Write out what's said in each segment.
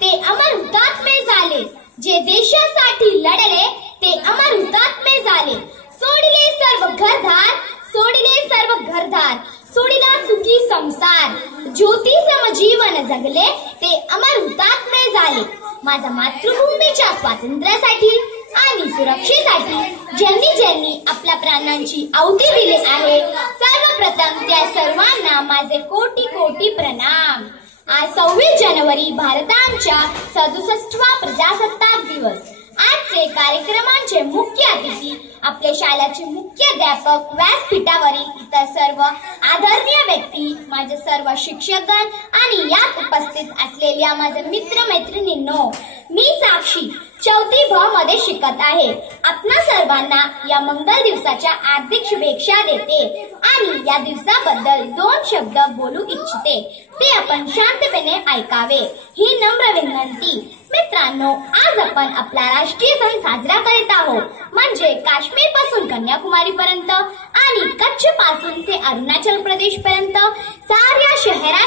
ते अमर हुतात्मे झाले, जे देशासाठी लढले ते अमर हुतात्मे झाले। सोडिले सर्व घरदार, सोडिले सर्व घरदार, सोडिला सुखी संसार, ज्योती सम जीवन जगले ते अमर हुतात्मे झाले। माझ्या मातृभूमीच्या स्वातंत्र्यासाठी आणि सुरक्षेसाठी ज्यांनी ज्यांनी आपल्या प्राणांची आहुती दिली आहे, सर्वप्रथम त्या सर्वांना माझे कोटी कोटी प्रणाम। आज 26 जानेवारी भारताच्या 67वा प्रजासत्ताक दिवस। आजचे कार्यक्रमांचे मुख्य अतिथी आपल्या शाळेचे मुख्याध्यापक, व्यासपीठावरील इतर सर्व आदरणीय व्यक्ती, माझे सर्व शिक्षकगण आणि यात उपस्थित असलेल्या माझे मित्र मैत्रिणींनो, मी साक्षी 4थी ब मध्ये शिकत आहे। आपणा सर्वांना या मंगल दिवसाच्या हार्दिक शुभेच्छा देते आणि या दिवसाबद्दल 2 शब्द बोलू इच्छिते, ते आपण शांतपणे ऐकावे ही नम्र विनंती। मित्रांनो, आज आपण आपला राष्ट्रीय सण साजरा करीत आहोत, म्हणजे काश्मीर पासून कन्याकुमारी पर्यंत आणि कच्छ पासून ते अरुणाचल प्रदेश पर्यंत साऱ्या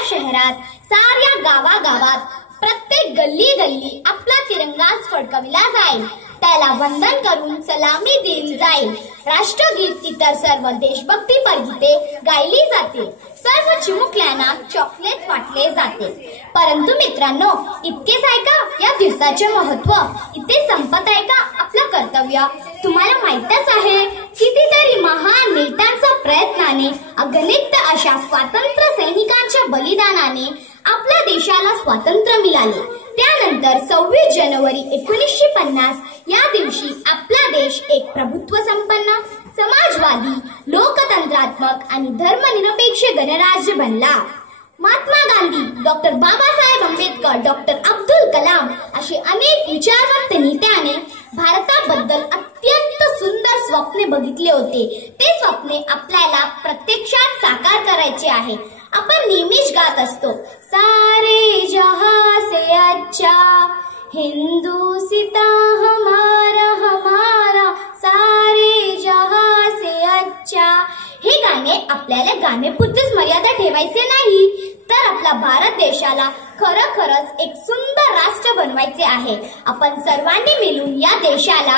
शहरात, साऱ्या गावागावात, प्रत्येक गल्ली गल्ली आपला तिरंगा फडकविला जाईल, त्याला वंदन करून सलामी दिली जाईल। राष्ट्रगीत, इतर सर्व देशभक्तीपर गीते गायली जाते, सर्व चिमुकल्यांना चॉकलेट वाटले जाते। परंतु मित्रांनो, इतकेच आहे का या दिवसाचे महत्त्व? इथे संपत आहे का आपलं कर्तव्य? तुम्हाला माहीतच आहे, कितीतरी महान नेत्यांच्या प्रयत्नाने, अगणित अशा स्वातंत्र्य सैनिकांच्या बलिदानाने आपल्या देशाला स्वातंत्र्य मिळाले। त्यानंतर 26 जानेवारी 1950 या दिवशी आपला देश एक प्रभुत्व संपन्न, समाजवादी, लोकतंत्रात्मक आणि धर्मनिरपेक्ष गणराज्य बनला। महात्मा गांधी, डॉक्टर बाबासाहेब आंबेडकर, डॉक्टर अब्दुल कलाम असे अनेक विचारवंत नेत्याने भारताबद्दल अत्यंत सुंदर स्वप्ने बघितले होते। ते स्वप्ने आपल्याला प्रत्यक्षात साकार करायचे आहे। आपण नेहमीच गात असतो, सारे जहां से अच्छा हिंदुस्तां हमारा हमारा, सारे जहां से अच्छा। हे गाणे आपल्याला गाण्यापुरतेच मर्यादा ठेवायचे नाही, तर आपल्या भारत देशाला खरंच एक सुंदर राष्ट्र बनवायचे आहे। आपण सर्वांनी मिळून या देशाला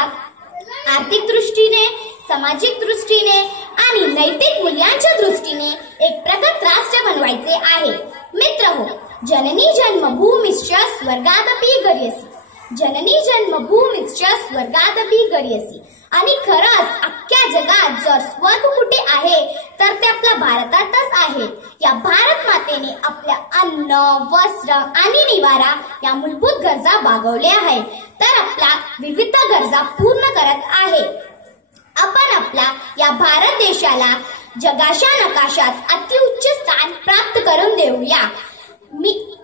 आर्थिक दृष्टीने, सामाजिक दृष्टीने आणि नैतिक मूल्यांच्या दृष्टीने एक प्रगत राष्ट्र बनवायचे आहे। मित्रहो, जननी जन्मभूमिश्च स्वर्गादपि गरीयसी, जननी जन्मभूमिश्च स्वर्गादपि गरीयसी। आणि खरंच अख्ख्या जगात जर स्वर्ग कुठे आहे तर ते आपल्या भारतातच आहे। या भारत मातेने आपल्या अन्न, वस्त्र आणि निवारा या मूलभूत गरजा भागवल्या आहेत, तर आपल्या विविध गरजा पूर्ण करत आहे। आपण आपल्या या भारत देशाला जगाच्या नकाशात अतिउच्च स्थान प्राप्त करून देऊया।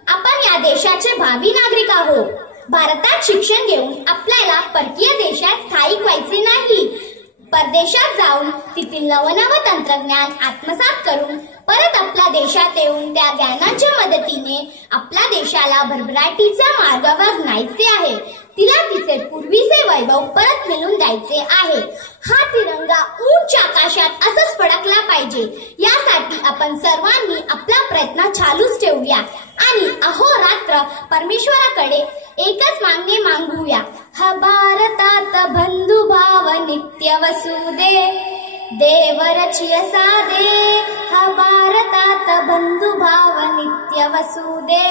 आपण या देशाचे भावी नागरिक आहोत। भारतात शिक्षण घेऊन आपल्याला परकीय देशात स्थायिक व्हायचे नाही, परदेशात जाऊन तिथील नवनव तंत्रज्ञान आत्मसात करून परत आपल्या देशात येऊन त्या ज्ञानाच्या मदतीने आपल्या देशाला भरभराटीच्या मार्गावर न्यायचे आहे। तिला तिचे पूर्वीचे वैभव परत मिळवून द्यायचे आहे। हा तिरंगा उंच आकाशात असंच फडकला पाहिजे, यासाठी आपण सर्वांनी आपला प्रयत्न चालूच ठेवूया आणि अहोरात्र परमेश्वराकडे एकच मागणे मागूया, हा भारतात बंधुभाव नित्य वसुदे, देव रचिय सादे, हा भारतात बंधुभाव नित्य वसुदे,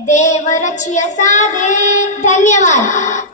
देव रचिय सादे। धन्यवाद।